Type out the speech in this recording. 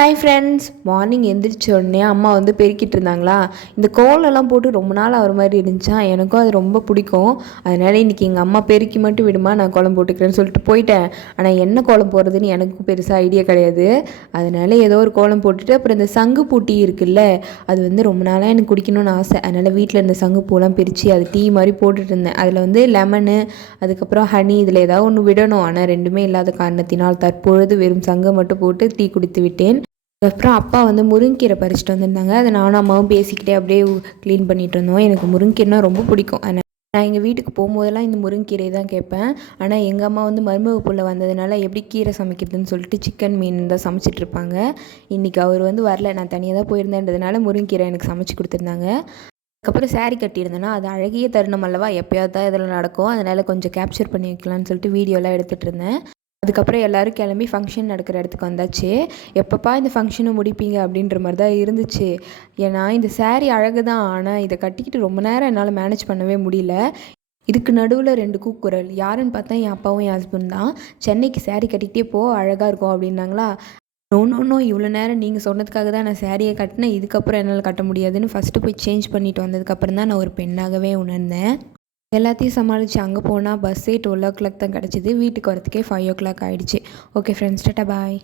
Hi friends, morning எந்திரிச்ச உடனே அம்மா வந்து பெருக்கிட்டு இருந்தாங்களா. இந்த கோலம்லாம் போட்டு ரொம்ப நாள் ஆகிற மாதிரி இருந்துச்சா. எனக்கும் அது ரொம்ப பிடிக்கும். அதனால் இன்றைக்கி எங்கள் அம்மா பெருக்கி மட்டும் விடுமா, நான் கோலம் போட்டுக்கிறேன்னு சொல்லிட்டு போயிட்டேன். ஆனால் என்ன கோலம் போடுறதுன்னு எனக்கும் பெருசாக ஐடியா கிடையாது. அதனால் ஏதோ ஒரு கோலம் போட்டுட்டு அப்புறம் இந்த சங்கு பூட்டி இருக்குல்ல, அது வந்து ரொம்ப நாளாக எனக்கு குடிக்கணும்னு ஆசை. அதனால் வீட்டில் இருந்த சங்கு பூலாம் பிரித்து அது டீ மாதிரி போட்டுட்டு இருந்தேன். அதில் வந்து லெமனு, அதுக்கப்புறம் ஹனி, இதில் ஏதாவது ஒன்று விடணும். ஆனால் ரெண்டுமே இல்லாத காரணத்தினால் தற்பொழுது வெறும் சங்கை மட்டும் போட்டு டீ குடித்து விட்டேன். அதுக்கப்புறம் அப்பா வந்து முருங்கீரை பறிச்சுட்டு வந்திருந்தாங்க. அதை நானும் அம்மாவும் பேசிக்கிட்டே அப்படியே க்ளீன் பண்ணிகிட்டு இருந்தோம். எனக்கு முருங்கீரைனா ரொம்ப பிடிக்கும். அதனால் நான் எங்கள் வீட்டுக்கு போகும்போதெல்லாம் இந்த முருங்கீரை தான் கேட்பேன். ஆனால் எங்கள் அம்மா வந்து மருமக புள்ள வந்ததுனால எப்படி கீரை சமைக்கிறதுன்னு சொல்லிட்டு சிக்கன் மீன் தான் சமைச்சிட்ருப்பாங்க. இன்றைக்கி அவர் வந்து வரல, நான் தனியாக தான் போயிருந்தேன்றதுனால முருங்கீரை எனக்கு சமைச்சு கொடுத்துருந்தாங்க. அதுக்கப்புறம் சாரீ கட்டியிருந்தேன்னா அது அழகிய தருணம் அல்லவா, எப்போயாவது தான் இதெல்லாம் நடக்கும். அதனால் கொஞ்சம் கேப்சர் பண்ணி வைக்கலான்னு சொல்லிட்டு வீடியோலாம் எடுத்துகிட்டு இருந்தேன். அதுக்கப்புறம் எல்லோரும் கிளம்பி ஃபங்க்ஷன் நடக்கிற இடத்துக்கு வந்தாச்சு. எப்பப்பா இந்த ஃபங்க்ஷனை முடிப்பீங்க அப்படின்ற மாதிரி தான் இருந்துச்சு. ஏன்னா இந்த சாரீ அழகு தான், ஆனால் இதை கட்டிக்கிட்டு ரொம்ப நேரம் என்னால் மேனேஜ் பண்ணவே முடியல. இதுக்கு நடுவில் 2 கூக்குரல். யாருன்னு பார்த்தா என் அப்பாவும் என் ஹஸ்பண்ட் தான். சென்னைக்கு சாரீ கட்டிக்கிட்டே போ, அழகாக இருக்கும் அப்படின்னாங்களா. நோ நோ நோ, இவ்வளோ நேரம் நீங்கள் சொன்னதுக்காக தான் நான் சாரியை கட்டினேன், இதுக்கப்புறம் என்னால் கட்ட முடியாதுன்னு ஃபஸ்ட்டு போய் சேஞ்ச் பண்ணிட்டு வந்ததுக்கப்புறம் தான் நான் ஒரு பெண்ணாகவே உணர்ந்தேன். எல்லாத்தையும் சமாளித்து அங்கே போனால் பஸ்ஸே 12 o'clock தான் கிடச்சிது. வீட்டுக்கு வரத்துக்கே 5 o'clock ஆகிடுச்சு. ஓகே ஃப்ரெண்ட்ஸ், டாட்டா பாய்.